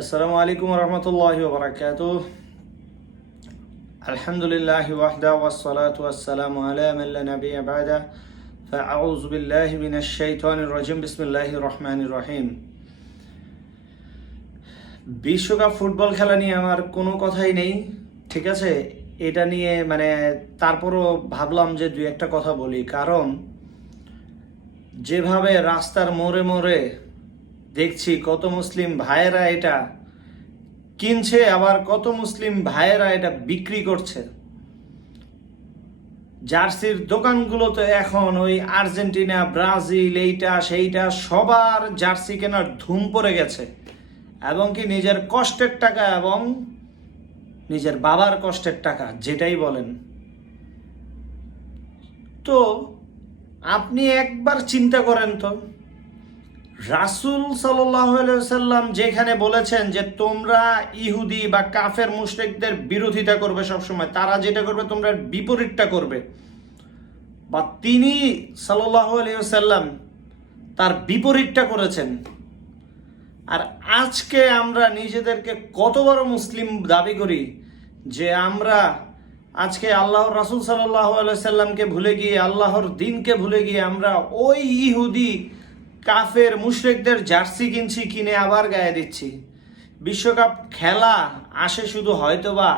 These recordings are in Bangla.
আসসালামু আলাইকুম রহমতুল্লাহি ওয়া বারাকাতুহু। আলহামদুলিল্লাহি ওয়াহদা ওয়াসসালাতু ওয়াসসালামু আলা মান লা নাবিয়্যা বা'দা ফাআউযু বিল্লাহি মিনাশ শাইতানির রাজিম। বিসমিল্লাহির রহমানির রহিম। বিশ্বকাপ ফুটবল খেলা নিয়ে আমার কোনো কথাই নেই, ঠিক আছে। এটা নিয়ে তারপরও ভাবলাম যে দুই একটা কথা বলি, কারণ যেভাবে রাস্তার মোড়ে মোড়ে দেখছি কত মুসলিম ভাইয়েরা এটা কিনছে, আবার কত মুসলিম ভাইয়েরা এটা বিক্রি করছে। জার্সির দোকানগুলোতে এখন ওই আর্জেন্টিনা, ব্রাজিল, এইটা সেইটা সবার জার্সি কেনার ধুম পড়ে গেছে, এবং কি নিজের কষ্টের টাকা এবং নিজের বাবার কষ্টের টাকা, যেটাই বলেন। তো আপনি একবার চিন্তা করেন তো, রাসূল সাল্লাল্লাহু আলাইহি ওয়াসাল্লাম যেখানে বলেছেন যে তোমরা ইহুদি বা কাফের মুশরিকদের বিরোধিতা করবে সবসময়, তারা যেটা করবে তোমরা বিপরীতটা করবে, বা তিনি সাল্লাল্লাহু আলাইহি ওয়াসাল্লাম তার বিপরীতটা করেছেন। আর আজকে আমরা নিজেদেরকে কত বড় মুসলিম দাবি করি যে আমরা আজকে আল্লাহর রাসূল সাল্লাল্লাহু আলাইহি ওয়াসাল্লামকে ভুলে গিয়ে, আল্লাহর দ্বীনকে ভুলে গিয়ে আমরা ওই ইহুদি কাফের মুশরিকদের জার্সি কিনছি, কিনে আবার গায়ে দিচ্ছি। বিশ্বকাপ খেলা আসে শুধু হয়তোবা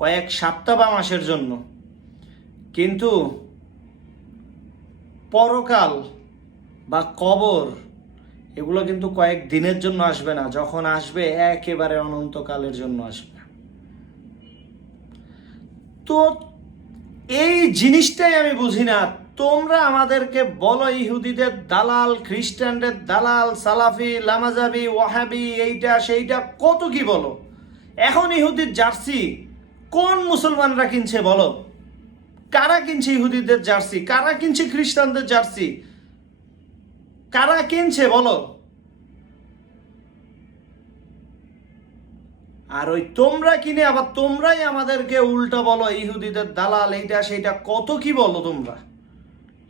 কয়েক সপ্তাহ বা মাসের জন্য, কিন্তু পরকাল বা কবর এগুলো কিন্তু কয়েক দিনের জন্য আসবে না, যখন আসবে একেবারে অনন্তকালের জন্য আসবে। তো এই জিনিসটাই আমি বুঝি না। তোমরা আমাদেরকে বলো ইহুদিদের দালাল, খ্রিস্টানদের দালাল, সালাফি, লামাজাবি, ওয়াহাবি, এইটা সেইটা কত কি বলো। এখন ইহুদির জার্সি কোন মুসলমানরা কিনছে বলো? কারা কিনছে ইহুদিদের জার্সি? কারা কিনছে খ্রিস্টানদের জার্সি? কারা কিনছে বলো? আর ওই তোমরা কিনে আবার তোমরাই আমাদেরকে উল্টা বলো ইহুদিদের দালাল, এইটা সেইটা কত কি বলো। তোমরা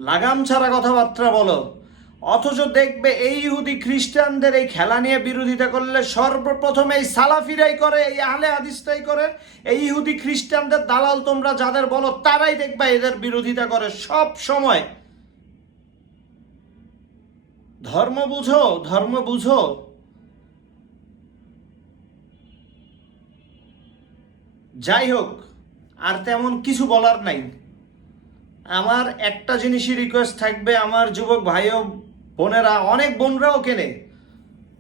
লাগাম ছাড়া কথাবার্তা বলো, অথচ দেখবে এই ইহুদি খ্রিস্টানদের এই খেলা নিয়ে বিরোধিতা করলে সর্বপ্রথম এই সালাফিরাই করে, এই আহলে হাদিসটাই করে। এই ইহুদি খ্রিস্টানদের দালাল তোমরা যাদের বলো, তারাই দেখবা এদের বিরোধিতা করে সব সময়। ধর্ম বুঝো, ধর্ম বুঝো। যাই হোক, আর তেমন কিছু বলার নাই। আমার একটা জিনিসই রিকোয়েস্ট থাকবে, আমার যুবক ভাই ও বোনেরা, অনেক বোনরাও কেনে,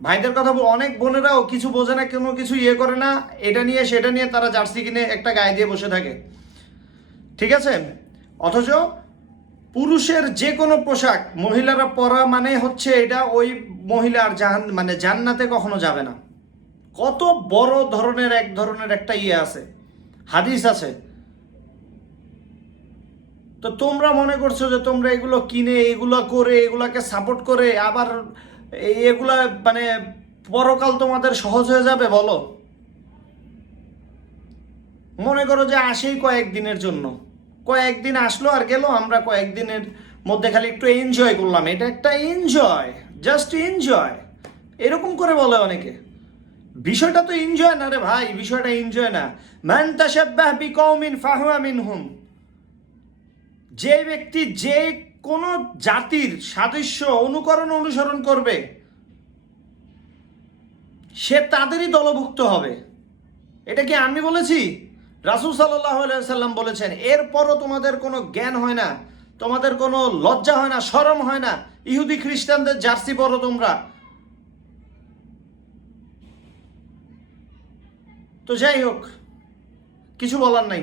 ভাইদের কথা অনেক বোনেরাও কিছু বোঝে না, কোনো কিছু ইয়ে করে না, এটা নিয়ে সেটা নিয়ে তারা জার্সি কিনে একটা গায়ে দিয়ে বসে থাকে, ঠিক আছে। অথচ পুরুষের যে কোনো পোশাক মহিলারা পরা মানে হচ্ছে এটা ওই মহিলার জান্নাতে কখনো যাবে না। কত বড় ধরনের এক ধরনের একটা ইয়ে আছে, হাদিস আছে। তো তোমরা মনে করছো যে তোমরা এগুলো কিনে, এগুলো করে, এগুলাকে সাপোর্ট করে আবার এগুলা পরকাল তোমাদের সহজ হয়ে যাবে বলো? মনে করো যে আসেই কয়েকদিনের জন্য, কয়েকদিন আসলো আর গেল, আমরা কয়েকদিনের মধ্যে খালি একটু এনজয় করলাম, এটা একটা এনজয়, জাস্ট এনজয়, এরকম করে বলে অনেকে। বিষয়টা তো এনজয় না রে ভাই, বিষয়টা এনজয় না। মান তাশাব্বাহ বিকওমিন ফাহুয়া মিনহুম। যে ব্যক্তি যে কোনো জাতির সাদৃশ্য অনুসরণ করবে, সে তাদেরই দলভুক্ত হবে। এটা কি আমি বলেছি? রাসূল সাল্লাল্লাহু আলাইহি সাল্লাম বলেছেন। এরপরও তোমাদের কোনো জ্ঞান হয় না, তোমাদের কোনো লজ্জা হয় না, শরম হয় না, ইহুদি খ্রিস্টানদের জার্সি পরো তোমরা। তো যাই হোক, কিছু বলার নাই।